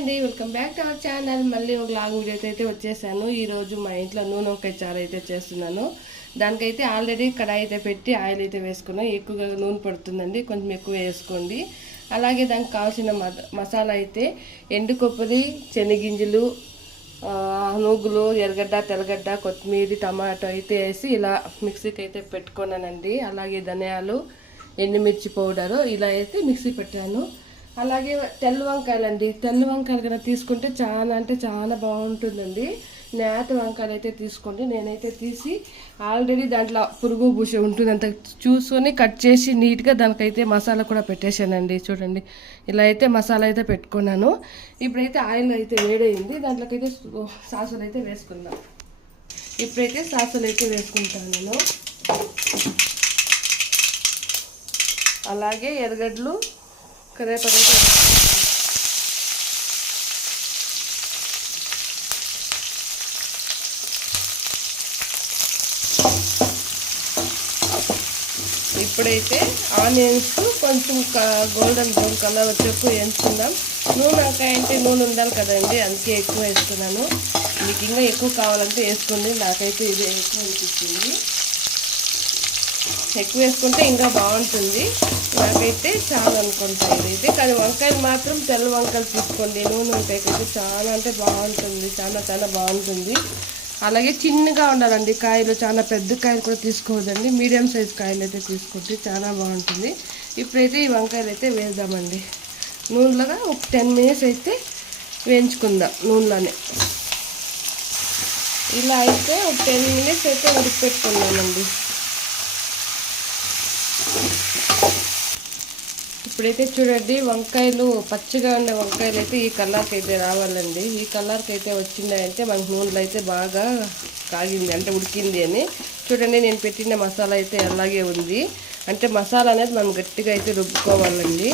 అండి welcome back to our channel మళ్ళీ ఒక లాంగ్ వీడియో అయితే వచ్చేసాను. ఈరోజు మా ఇంట్లో నూనె వంకాయ చారు అయితే చేస్తున్నాను. దానికైతే ఆల్రెడీ కడాయి అయితే పెట్టి ఆయిల్ అయితే వేసుకున్నాను ఎక్కువగా నూనె పడుతుందండి కొంచెం ఎక్కువ వేసుకోండి. అలాగే దానికి కావాల్సిన మసాలా అయితే ఎండు కొబ్బరి శనగింజలు నూగులు ఎర్రగడ్డ తెల్లగడ్డ కొత్తిమీర టమాటో అయితే వేసి ఇలా మిక్సీకి అయితే పెట్టుకున్నానండి. అలాగే ధనియాలు ఎండుమిర్చి పౌడరు ఇలా అయితే మిక్సీ పెట్టాను. అలాగే తెల్ల వంకాయలు అండి తెల్ల వంకాయలు కనుక తీసుకుంటే చాలా అంటే చాలా బాగుంటుందండి. నేత వంకాయలు అయితే తీసుకోండి. నేనైతే తీసి ఆల్రెడీ దాంట్లో పురుగు భూష ఉంటుంది అంత చూసుకొని కట్ చేసి నీట్గా దానికైతే మసాలా కూడా పెట్టేశానండి. చూడండి. ఇలా అయితే మసాలా అయితే పెట్టుకున్నాను. ఇప్పుడైతే ఆయిల్ అయితే వేడైంది దాంట్లోకైతే సాసులు అయితే వేసుకుందాం. ఇప్పుడైతే సాసులు అయితే వేసుకుంటాను నేను. అలాగే ఎర్రగడ్డలు కరేపాకు ఇప్పుడైతే ఆనియన్స్ కొంచెం గోల్డెన్ బ్రౌన్ కలర్ వచ్చేపు వేసుకుందాం నూనె అంటే నూనె ఉండాలి కదండి అందుకే ఎక్కువ వేసుకున్నాను మీకు ఇంకా ఎక్కువ కావాలంటే వేసుకోండి. నాకైతే ఇది ఎక్కువ అనిపించింది ఎక్కువ వేసుకుంటే ఇంకా బాగుంటుంది. నాకైతే చాలా అనుకుంటాను ఇది కానీ వంకాయలు మాత్రం తెల్ల వంకాయలు తీసుకోండి. నూనె వంకాయకైతే చాలా అంటే బాగుంటుంది. చాలా చాలా బాగుంటుంది. అలాగే చిన్నగా ఉండాలండి. కాయలు చాలా పెద్ద కాయలు కూడా తీసుకోవద్దండి. మీడియం సైజ్ కాయలు అయితే తీసుకుంటే చాలా బాగుంటుంది. ఇప్పుడైతే ఈ వంకాయలు అయితే వేద్దామండి. నూనెలోగా ఒక టెన్ మినిట్స్ అయితే వేయించుకుందాం నూనెలోనే. ఇలా అయితే ఒక టెన్ మినిట్స్ అయితే ఉడికిపెట్టుకుందామండి ఇప్పుడైతే చూడండి వంకాయలు పచ్చిగా ఉండే వంకాయలు అయితే ఈ కలర్కి అయితే రావాలండి. ఈ కలర్కి అయితే వచ్చిందంటే మనకు నూనెలో అయితే బాగా కాగింది అంటే ఉడికింది అని. చూడండి నేను పెట్టిన మసాలా అయితే అలాగే ఉంది. అంటే మసాలా అనేది మనం గట్టిగా అయితే రుబ్బుకోవాలండి.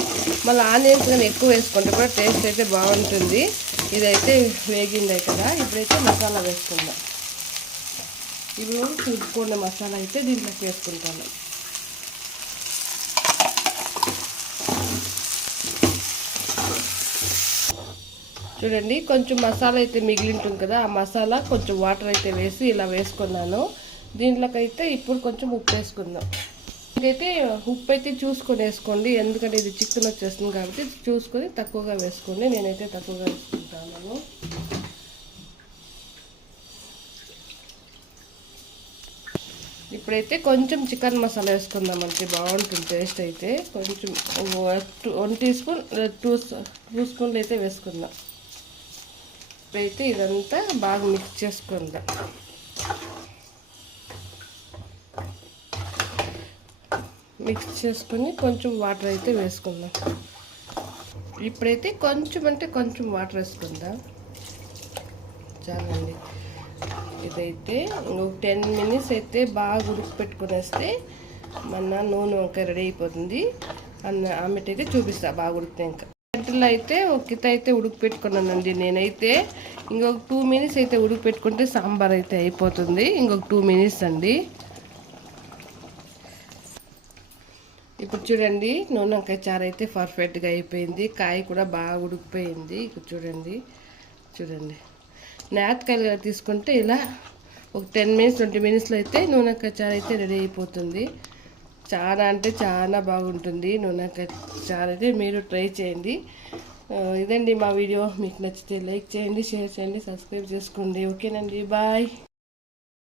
మళ్ళీ ఆనియన్స్ కానీ ఎక్కువ వేసుకుంటే కూడా టేస్ట్ అయితే బాగుంటుంది. ఇదైతే వేగిందే కదా ఇప్పుడైతే మసాలా వేసుకుందాం. ఇవి రుబ్బుకున్న మసాలా అయితే దీంట్లోకి వేసుకుంటాను. చూడండి కొంచెం మసాలా అయితే మిగిలి ఉంటుంది కదా ఆ మసాలా కొంచెం వాటర్ అయితే వేసి ఇలా వేసుకున్నాను. దీంట్లోకైతే ఇప్పుడు కొంచెం ఉప్పు వేసుకుందాం. ఇదైతే ఉప్పు అయితే చూసుకొని వేసుకోండి ఎందుకంటే ఇది చికెన్ వచ్చేస్తుంది కాబట్టి చూసుకొని తక్కువగా వేసుకోండి. నేనైతే తక్కువగా వేసుకుంటాను. ఇప్పుడైతే కొంచెం చికెన్ మసాలా వేసుకుందాం అంటే బాగుంటుంది టేస్ట్ అయితే. కొంచెం one teaspoon two two స్పూన్లు అయితే వేసుకుందాం. ఇప్పుడైతే ఇదంతా బాగా మిక్స్ చేసుకుందాం. మిక్స్ చేసుకొని కొంచెం వాటర్ అయితే వేసుకుందాం. ఇప్పుడైతే కొంచెం అంటే కొంచెం వాటర్ వేసుకుందాం. చాలండి. ఇదైతే ఒక టెన్ మినిట్స్ అయితే బాగా ఉడికి పెట్టుకునేస్తే మన నూనె వంకాయ రెడీ అయిపోతుంది. అన్న ఆమెటైతే చూపిస్తా బాగా ఉడికితే ఇంకా. గంటలో అయితే ఒక కిత అయితే ఉడకపెట్టుకున్నానండి నేనైతే. ఇంకొక టూ మినిట్స్ అయితే ఉడికి పెట్టుకుంటే సాంబార్ అయితే అయిపోతుంది. ఇంకొక టూ మినిట్స్ అండి. ఇప్పుడు చూడండి నూనెంకాయ చారు అయితే పర్ఫెక్ట్గా అయిపోయింది. కాయ కూడా బాగా ఉడికిపోయింది. ఇప్పుడు చూడండి చూడండి. నేతకాయలు తీసుకుంటే ఇలా ఒక టెన్ మినిట్స్ ట్వంటీ మినిట్స్లో అయితే నూనెంకాయ చారు అయితే రెడీ అయిపోతుంది. చాలా అంటే చాలా బాగుంటుంది. నూనె చాలా అయితే మీరు ట్రై చేయండి. ఇదండి మా వీడియో. మీకు నచ్చితే లైక్ చేయండి షేర్ చేయండి సబ్స్క్రైబ్ చేసుకోండి. ఓకేనండి. బాయ్.